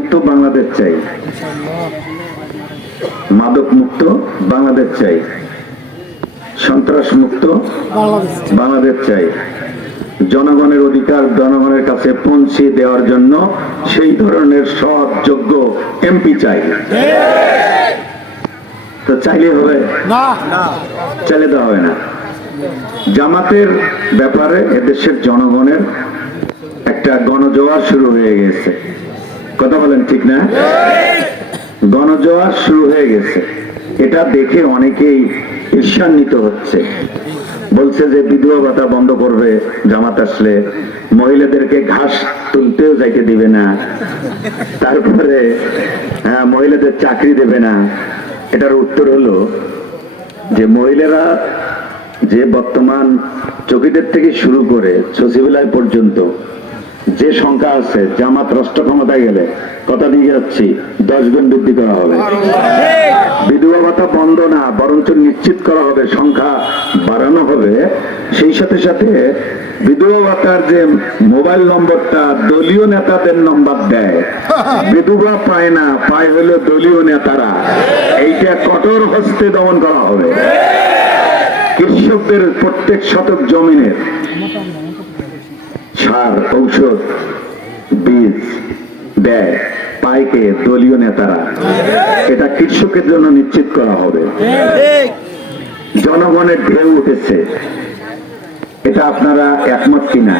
মুক্ত বাংলাদেশ চাই, মাদক মুক্ত বাংলাদেশ চাই, সন্ত্রাস মুক্ত বাংলাদেশ চাই, জনগণের অধিকার জনগণের কাছে পৌঁছে দেওয়ার জন্য সেই ধরনের সৎ যোগ্য এমপি চাই। তো চাইলে হবে না, চাইলে দেওয়া হবে না। জামাতের ব্যাপারে এদেশের জনগণের একটা গণজোয়ার শুরু হয়ে গেছে, কথা বলেন ঠিক না? গণজোয়ার শুরু হয়ে গেছে, এটা দেখে অনেকেই ঈর্ষান্বিত হচ্ছে, বলছে যে বিধবা ভাতা বন্ধ করবে জামাত আসলে, মহিলাদেরকে ঘাস তুলতেও যাইতে দিবে না, তারপরে মহিলাদের চাকরি দেবে না। এটার উত্তর হলো যে মহিলারা যে বর্তমান চকিদের থেকে শুরু করে সচিবালয় পর্যন্ত যে সংখ্যা আছে, জামাত রাষ্ট্র ক্ষমতায় গেলে কথা দিয়ে যাচ্ছি 10 গুণ বৃদ্ধি করা হবে। বিধবা ভাতা বন্ধ না, বরঞ্চ নিশ্চিত করা হবে, সংখ্যা বাড়ানো হবে। সেই সাথে সাথে বিধবা ভাতার যে মোবাইল নম্বরটা দলীয় নেতাদের নম্বর দেয়, বিধবা পায় না, পায় হলো দলীয় নেতারা, এইটা কঠোর হস্তে দমন করা হবে। কৃষকদের প্রত্যেক শতক জমিনের সার, ঔষধ, বীজ দেয় পাইকে দলীয় নেতারা, এটা কৃষকের জন্য নিশ্চিত করা হবে। জনগণের ঢেউ উঠেছে, এটা আপনারা একমত কিনা?